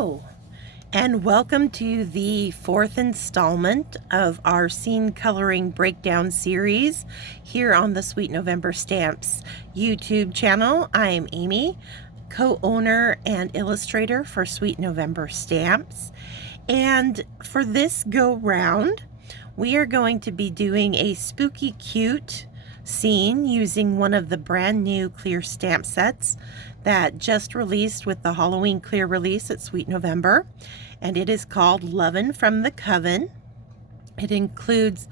Hello, and welcome to the fourth installment of our scene coloring breakdown series here on the Sweet November Stamps YouTube channel. I'm Amy, co-owner and illustrator for Sweet November Stamps. And for this go round, we are going to be doing a spooky cute scene using one of the brand new clear stamp sets that just released with the Halloween clear release at Sweet November, and it is called Lovin from the Coven. It includes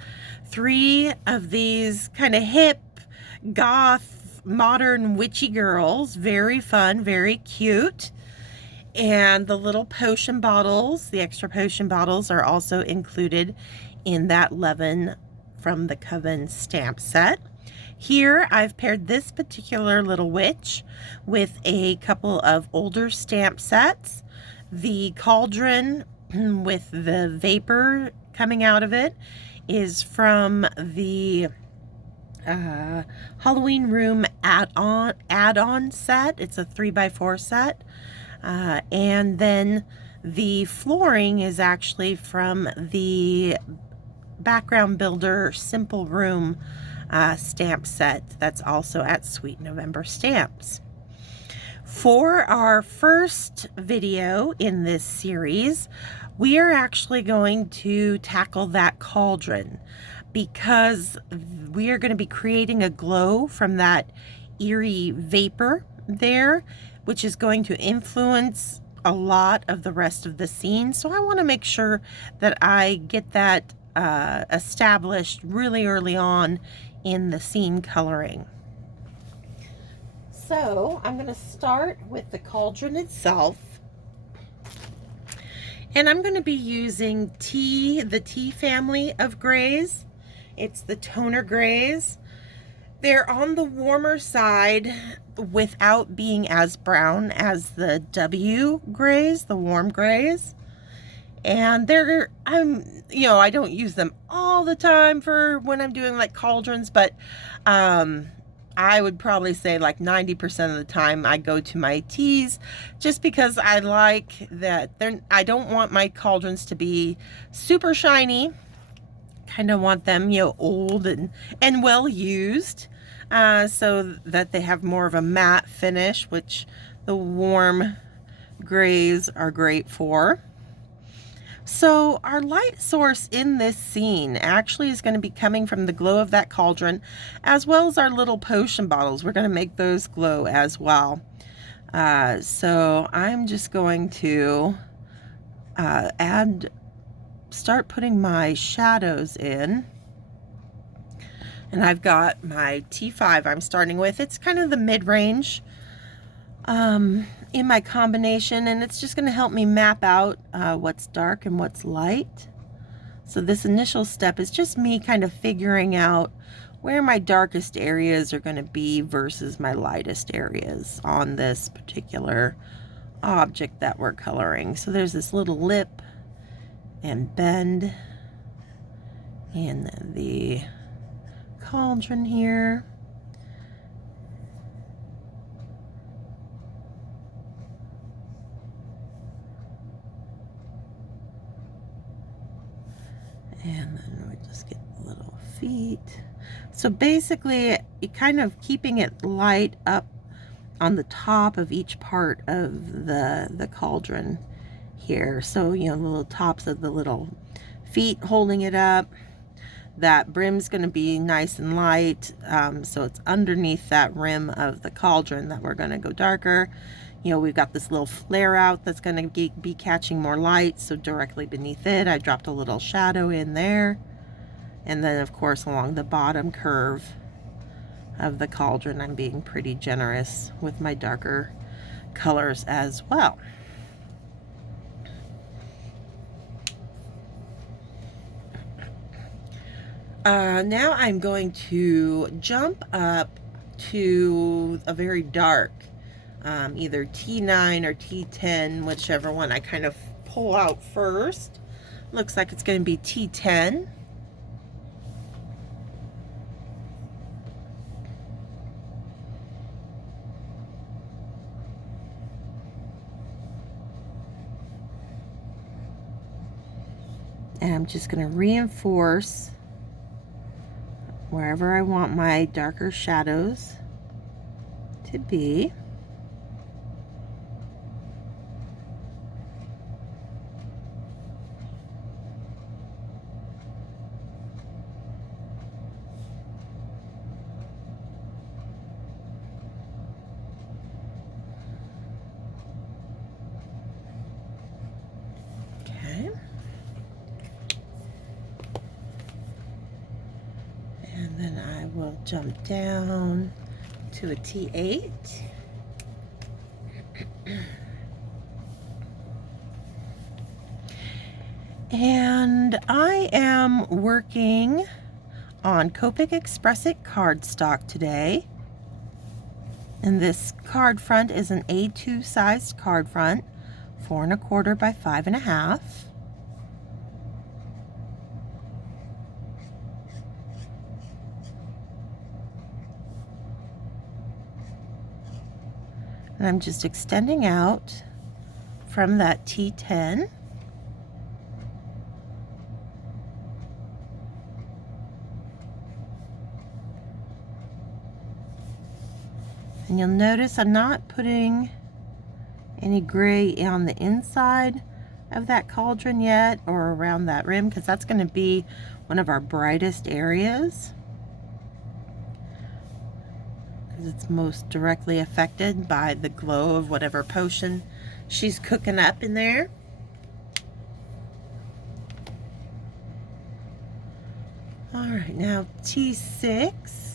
3 of these kind of hip, goth, modern witchy girls. Very fun, very cute. And the little potion bottles, the extra potion bottles, are also included in that Lovin from the Coven stamp set. Here I've paired this particular little witch with a couple of older stamp sets. The cauldron with the vapor coming out of it is from the Halloween Room add-on set. It's a 3x4 set. And then the flooring is actually from the Background Builder Simple Room stamp set that's also at Sweet November Stamps. For our first video in this series, we are actually going to tackle that cauldron because we are going to be creating a glow from that eerie vapor there, which is going to influence a lot of the rest of the scene. So I want to make sure that I get that established really early on in the scene coloring. So I'm going to start with the cauldron itself, and I'm going to be using the tea family of grays. It's the toner grays. They're on the warmer side without being as brown as the W grays, the warm grays. And I don't use them all the time for when I'm doing like cauldrons, but I would probably say like 90% of the time I go to my teas, just because I like that I don't want my cauldrons to be super shiny. Kind of want them, old and well used, so that they have more of a matte finish, which the warm grays are great for. So our light source in this scene actually is going to be coming from the glow of that cauldron, as well as our little potion bottles. We're going to make those glow as well. So I'm just going to start putting my shadows in. And I've got my T5 I'm starting with. It's kind of the mid-range in my combination, and it's just going to help me map out what's dark and what's light. So this initial step is just me kind of figuring out where my darkest areas are going to be versus my lightest areas on this particular object that we're coloring. So there's this little lip and bend in the cauldron here. And then we just get the little feet. So basically, you kind of keeping it light up on the top of each part of the cauldron here. So, the little tops of the little feet holding it up. That brim's going to be nice and light. So it's underneath that rim of the cauldron that we're going to go darker. We've got this little flare out that's going to be catching more light, so directly beneath it I dropped a little shadow in there. And then of course along the bottom curve of the cauldron I'm being pretty generous with my darker colors as well. Now I'm going to jump up to a very dark either T9 or T10, whichever one I kind of pull out first. Looks like it's going to be T10. And I'm just going to reinforce wherever I want my darker shadows to be. Okay. And then I will jump down to a T8. And I am working on Copic Expressic cardstock today. And this card front is an A2 sized card front, 4 1/4 by 5 1/2. And I'm just extending out from that T10. And you'll notice I'm not putting any gray on the inside of that cauldron yet, or around that rim, because that's going to be one of our brightest areas, because it's most directly affected by the glow of whatever potion she's cooking up in there. All right, now T6.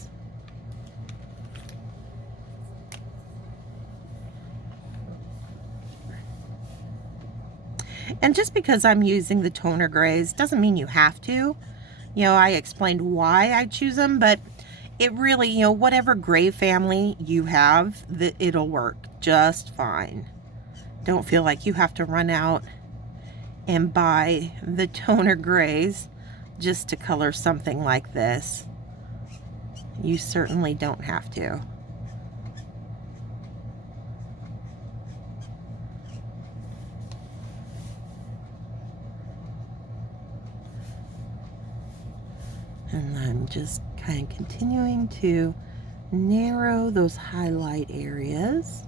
And just because I'm using the toner grays doesn't mean you have to. You know, I explained why I choose them, but it really, you know, whatever gray family you have, it'll work just fine. Don't feel like you have to run out and buy the toner grays just to color something like this. You certainly don't have to. And I'm just kind of continuing to narrow those highlight areas.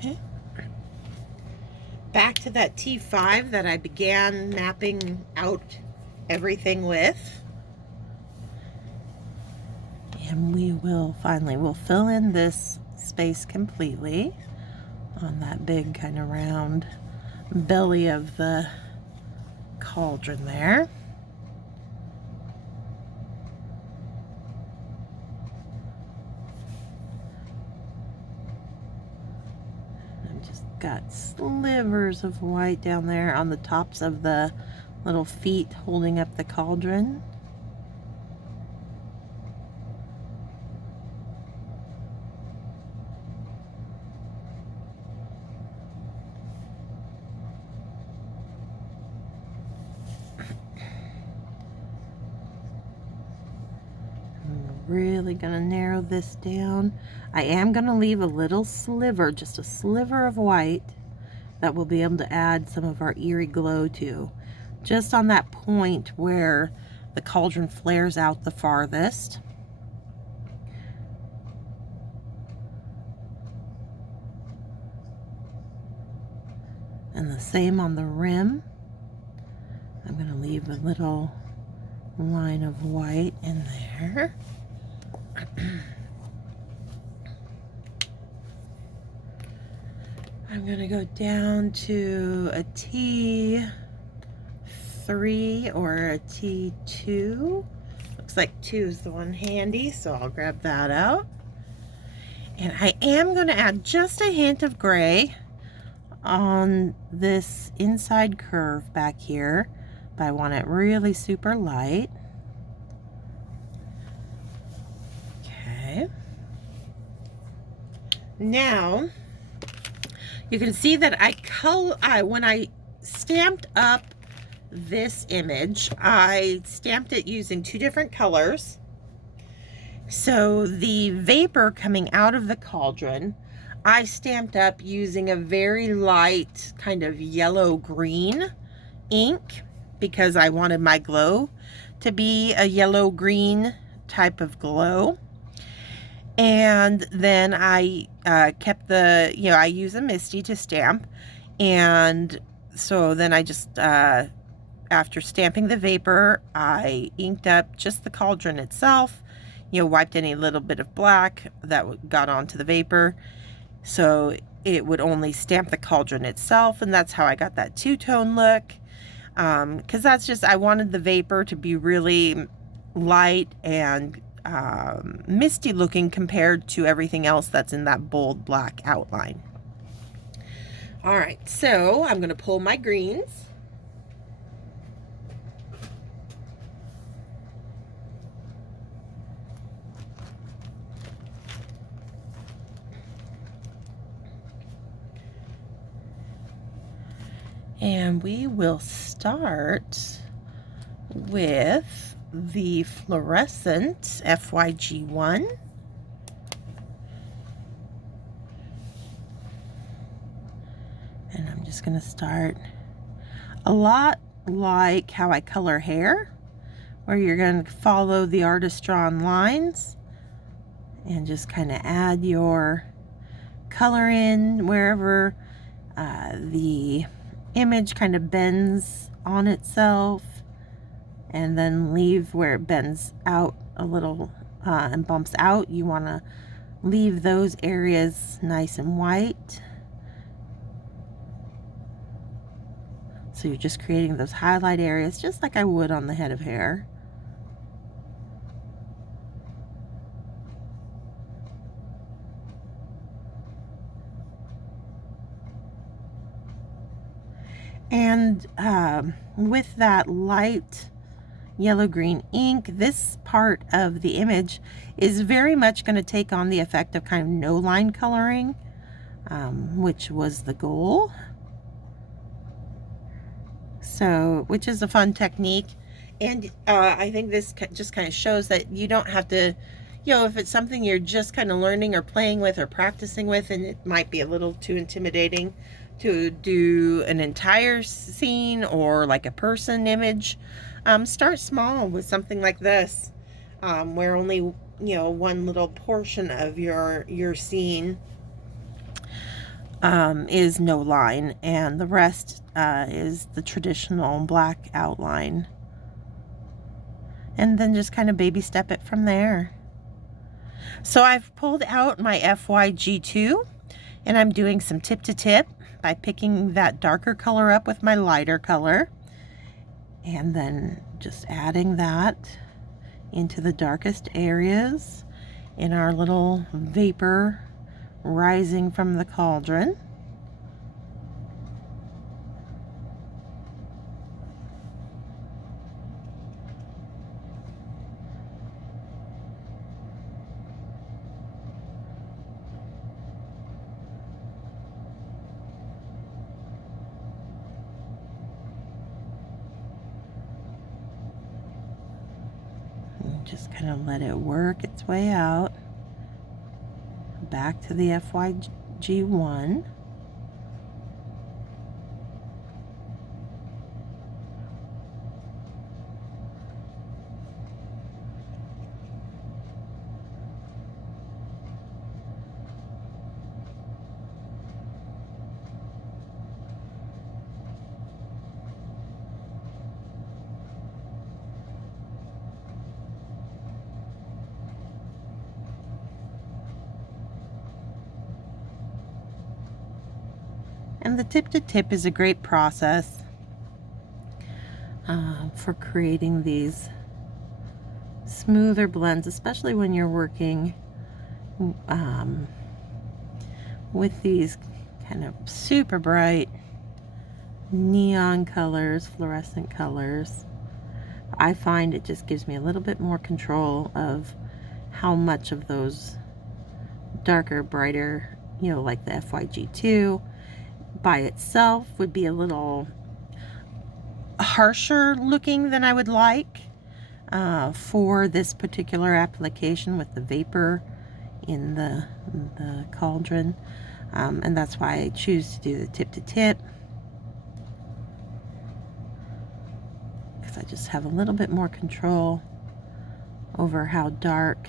Okay. Back to that T5 that I began mapping out everything with. And we'll fill in this space completely on that big kind of round belly of the cauldron there. Got slivers of white down there on the tops of the little feet holding up the cauldron. I'm really gonna narrow this down. I am going to leave a little sliver, just a sliver of white that we'll be able to add some of our eerie glow to. Just on that point where the cauldron flares out the farthest. And the same on the rim. I'm going to leave a little line of white in there. I'm going to go down to a T3 or a T2. Looks like 2 is the one handy, so I'll grab that out. And I am going to add just a hint of gray on this inside curve back here, but I want it really super light. Okay. Now, you can see that when I stamped up this image, I stamped it using 2 different colors. So the vapor coming out of the cauldron, I stamped up using a very light kind of yellow-green ink because I wanted my glow to be a yellow-green type of glow. And then I kept the, I use a Misty to stamp. And so then I just, after stamping the vapor, I inked up just the cauldron itself, wiped any little bit of black that got onto the vapor. So it would only stamp the cauldron itself. And that's how I got that two-tone look. Because that's just, I wanted the vapor to be really light and misty looking compared to everything else that's in that bold black outline. All right, so I'm going to pull my greens. And we will start with the fluorescent FYG1. And I'm just going to start a lot like how I color hair, where you're going to follow the artist drawn lines and just kind of add your color in wherever the image kind of bends on itself, and then leave where it bends out a little and bumps out. You want to leave those areas nice and white. So you're just creating those highlight areas just like I would on the head of hair. And with that light yellow-green ink, this part of the image is very much going to take on the effect of kind of no line coloring, which was the goal. So, which is a fun technique. And I think this just kind of shows that you don't have to, if it's something you're just kind of learning or playing with or practicing with, and it might be a little too intimidating to do an entire scene or like a person image, start small with something like this, where only one little portion of your scene is no line, and the rest is the traditional black outline, and then just kind of baby step it from there. So I've pulled out my FYG2, and I'm doing some tip to tip by picking that darker color up with my lighter color, and then just adding that into the darkest areas in our little vapor rising from the cauldron. Just kind of let it work its way out back to the FYG1. And the tip to tip is a great process for creating these smoother blends, especially when you're working with these kind of super bright neon colors, fluorescent colors. I find it just gives me a little bit more control of how much of those darker, brighter you know, like the FYG2 by itself would be a little harsher looking than I would like for this particular application with the vapor in the cauldron. And that's why I choose to do the tip to tip, because I just have a little bit more control over how dark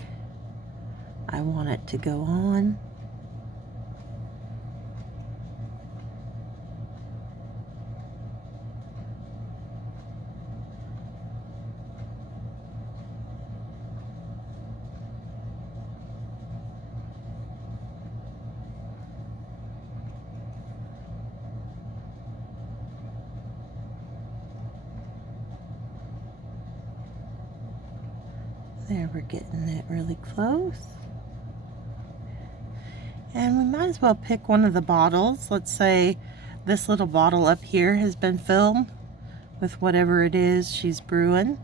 I want it to go on. There, we're getting it really close. And we might as well pick one of the bottles. Let's say this little bottle up here has been filled with whatever it is she's brewing.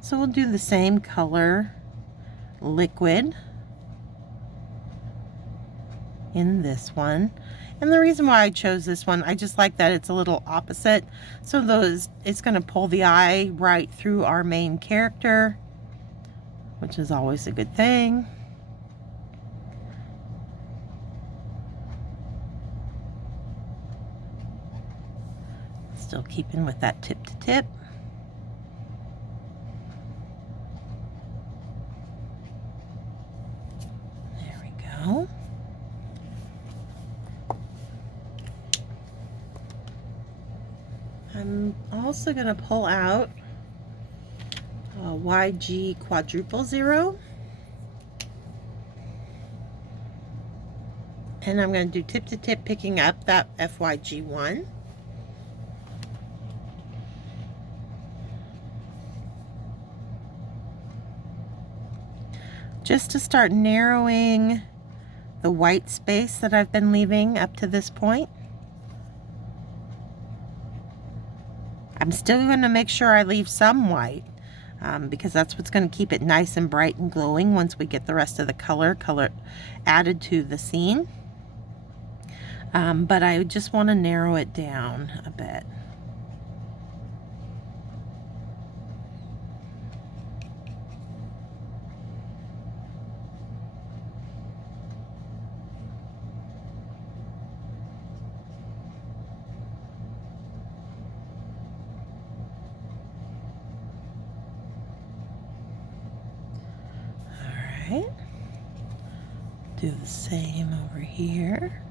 So we'll do the same color liquid in this one. And the reason why I chose this one, I just like that it's a little opposite. So it's going to pull the eye right through our main character, which is always a good thing. Still keeping with that tip to tip. There we go. I'm also going to pull out YG quadruple 0, and I'm going to do tip to tip, picking up that FYG1. Just to start narrowing the white space that I've been leaving up to this point. I'm still going to make sure I leave some white, because that's what's going to keep it nice and bright and glowing once we get the rest of the color added to the scene. But I just want to narrow it down a bit. Do the same over here.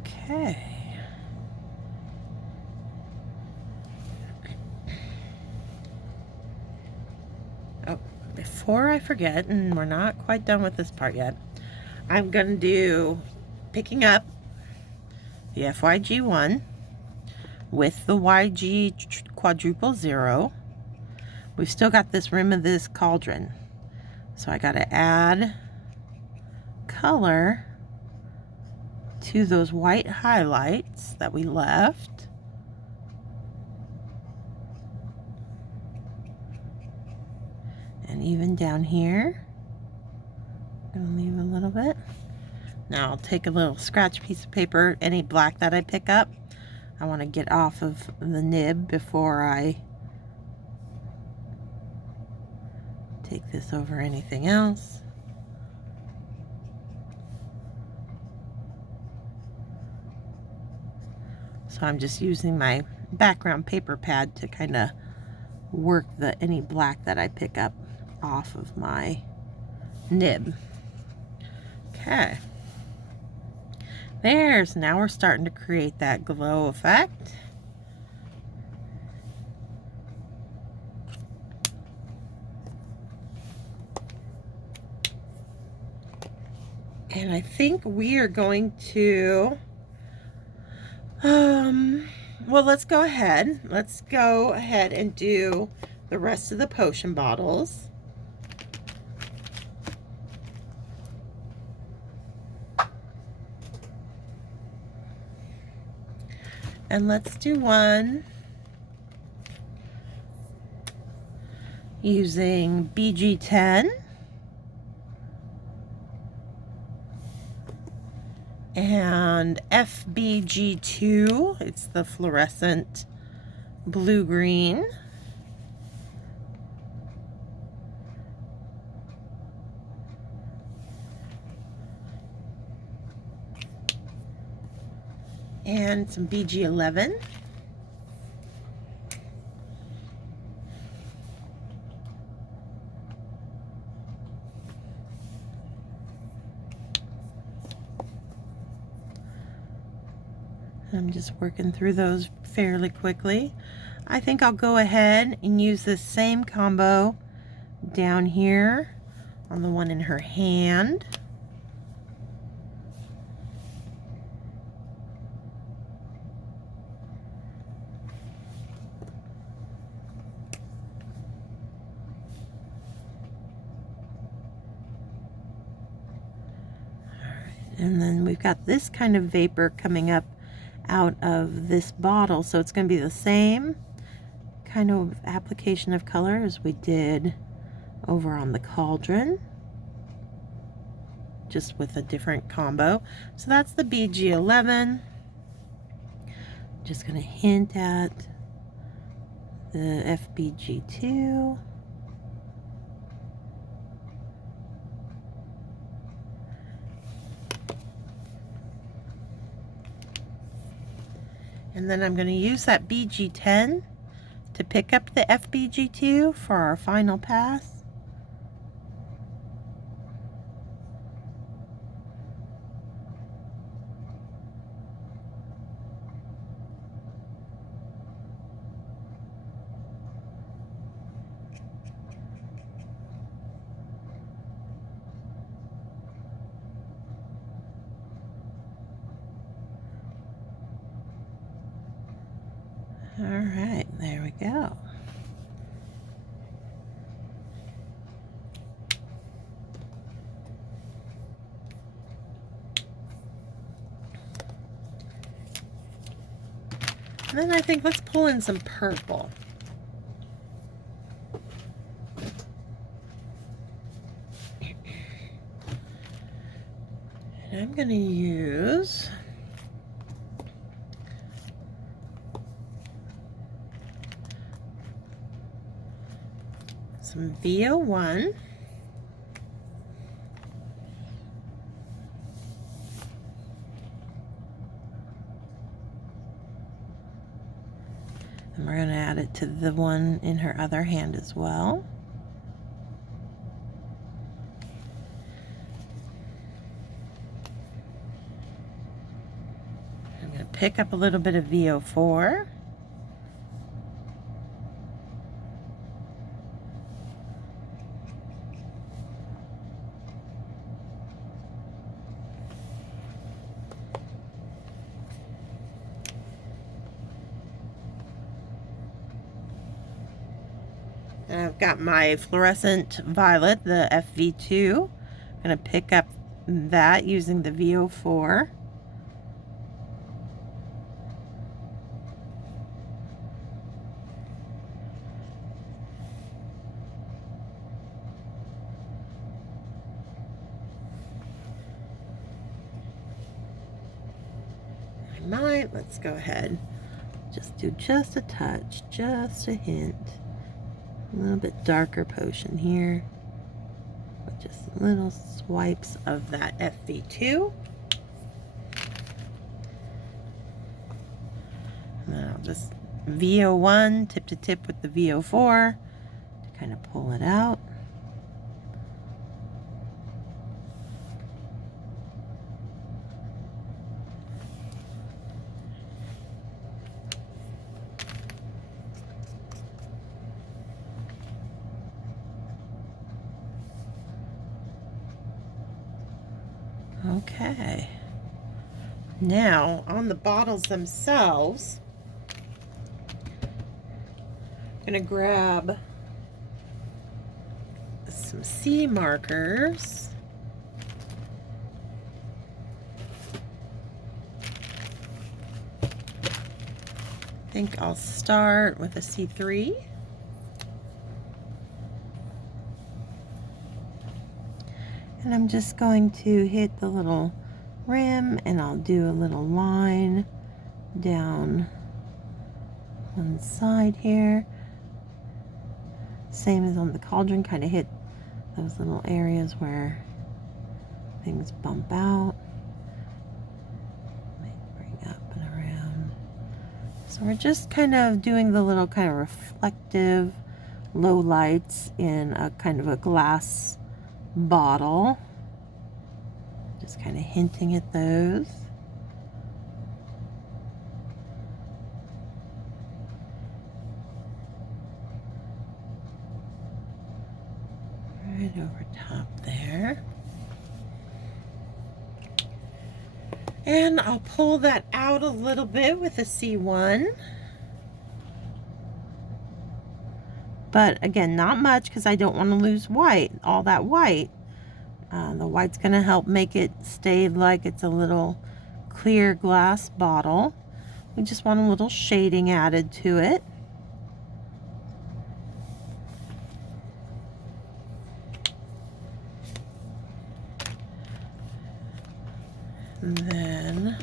Okay. Oh, before I forget, and we're not quite done with this part yet, I'm going to do picking up the FYG1 with the YG quadruple 0. We've still got this rim of this cauldron, so I got to add color to those white highlights that we left. And even down here, I'm going to leave a little bit. Now I'll take a little scratch piece of paper, any black that I pick up. I want to get off of the nib before I take this over anything else. So I'm just using my background paper pad to kind of work any black that I pick up off of my nib. Okay. So now we're starting to create that glow effect. And I think we are going to, well, let's go ahead. Let's go ahead and do the rest of the potion bottles. And let's do one using BG10. and FBG2. It's the fluorescent blue-green. And some BG11. I'm just working through those fairly quickly. I think I'll go ahead and use this same combo down here on the one in her hand. And then we've got this kind of vapor coming up out of this bottle, so it's going to be the same kind of application of color as we did over on the cauldron, just with a different combo. So that's the BG11. Just going to hint at the FBG2. And then I'm going to use that BG10 to pick up the FBG2 for our final pass. All right, there we go. And then I think let's pull in some purple. And I'm going to use some VO1. And we're going to add it to the one in her other hand as well. I'm going to pick up a little bit of VO4. And I've got my fluorescent violet, the FV2. I'm going to pick up that using the VO4. Let's go ahead. Just do just a touch, just a hint. A little bit darker potion here, with just little swipes of that FV2. And then I'll just VO1 tip to tip with the VO4 to kind of pull it out. Okay, now on the bottles themselves, I'm going to grab some C markers. I think I'll start with a C3. And I'm just going to hit the little rim, and I'll do a little line down one side here. Same as on the cauldron, kind of hit those little areas where things bump out. Bring up and around. So we're just kind of doing the little kind of reflective low lights in a kind of a glass bottle. Just kind of hinting at those. Right over top there. And I'll pull that out a little bit with a C1. But again, not much because I don't want to lose white, all that white. The white's going to help make it stay like it's a little clear glass bottle. We just want a little shading added to it. And then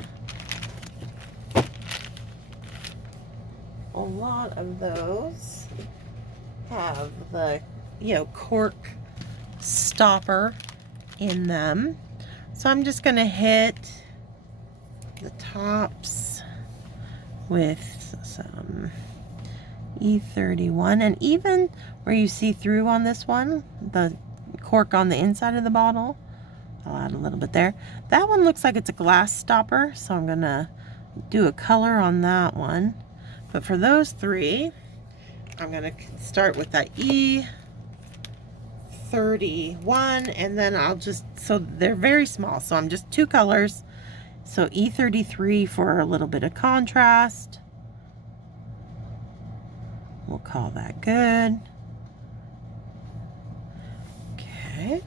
a lot of those have the, cork stopper in them. So I'm just going to hit the tops with some E31, and even where you see through on this one, the cork on the inside of the bottle, I'll add a little bit there. That one looks like it's a glass stopper, so I'm going to do a color on that one. But for those three, I'm going to start with that E31, and then I'll just, so they're very small, so I'm just two colors. So E33 for a little bit of contrast. We'll call that good. Okay.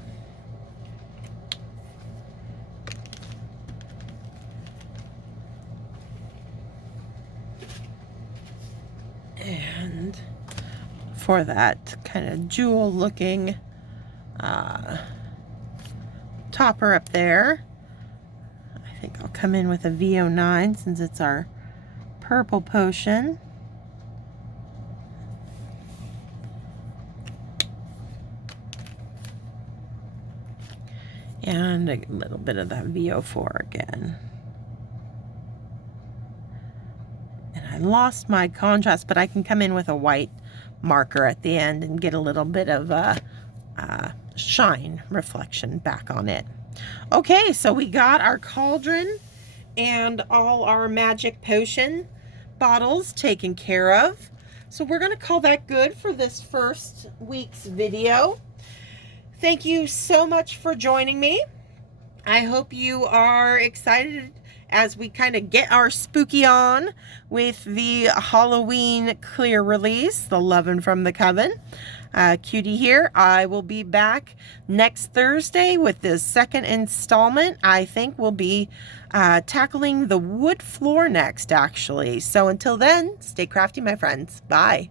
And for that kind of jewel looking topper up there, I think I'll come in with a VO9 since it's our purple potion. And a little bit of that VO4 again. I lost my contrast, but I can come in with a white marker at the end and get a little bit of shine reflection back on it. Okay, so we got our cauldron and all our magic potion bottles taken care of. So we're going to call that good for this first week's video. Thank you so much for joining me. I hope you are excited as we kind of get our spooky on with the Halloween clear release, the Lovin from the Coven. Cutie here. I will be back next Thursday with the second installment. I think we'll be tackling the wood floor next, actually. So until then, stay crafty, my friends. Bye.